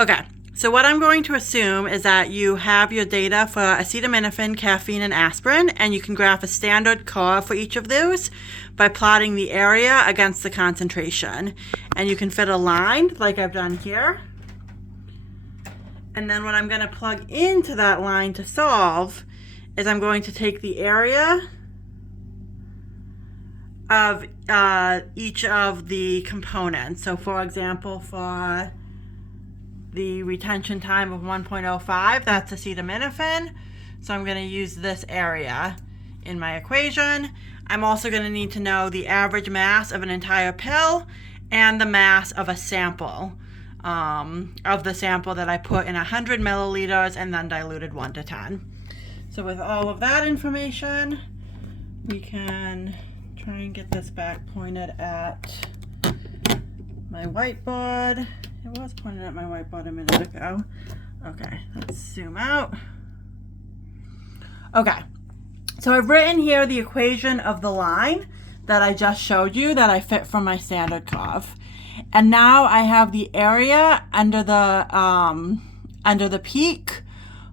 Okay, so what I'm going to assume is that you have your data for acetaminophen, caffeine, and aspirin, and you can graph a standard curve for each of those by plotting the area against the concentration. And you can fit a line like I've done here. And then what I'm going to plug into that line to solve is I'm going to take the area of each of the components. So for example, for the retention time of 1.05, that's acetaminophen. So I'm going to use this area in my equation. I'm also going to need to know the average mass of an entire pill and the mass of a sample, of the sample that I put in 100 milliliters and then diluted 1 to 10. So with all of that information, we can try and get this back pointed at my whiteboard. It was pointed at my whiteboard a minute ago. Okay, let's zoom out. Okay, so I've written here the equation of the line that I just showed you that I fit from my standard curve. And now I have the area under the peak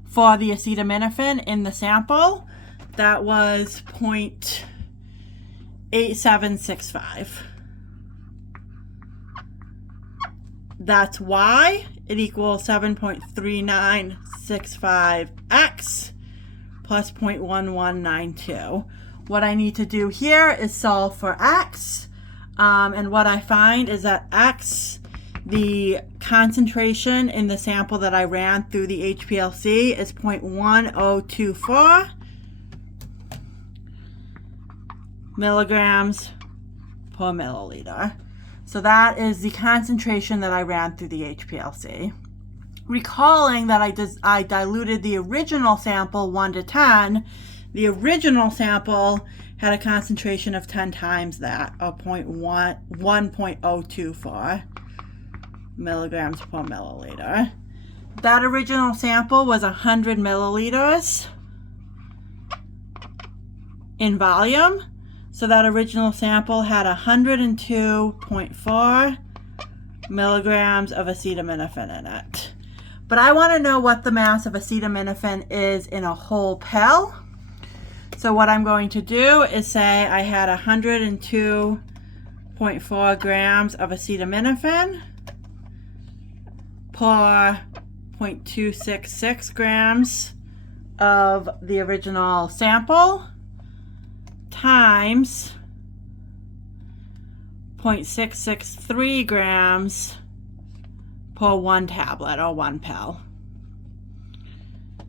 for the acetaminophen in the sample. That was 0.8765. That's y. It equals 7.3965x plus 0.1192. What I need to do here is solve for x. And what I find is that x, the concentration in the sample that I ran through the HPLC, is 0.1024 milligrams per milliliter. So that is the concentration that I ran through the HPLC. Recalling that I diluted the original sample 1 to 10, the original sample had a concentration of 10 times that, or 1.024 milligrams per milliliter. That original sample was 100 milliliters in volume. So that original sample had 102.4 milligrams of acetaminophen in it. But I want to know what the mass of acetaminophen is in a whole pill. So what I'm going to do is say I had 102.4 grams of acetaminophen per 0.266 grams of the original sample times 0.663 grams per 1 tablet or 1 pill.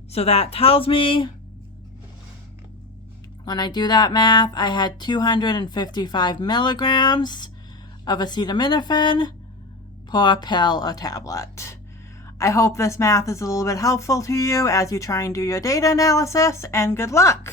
So that tells me, when I do that math, I had 255 milligrams of acetaminophen per pill or tablet. I hope this math is a little bit helpful to you as you try and do your data analysis, and good luck.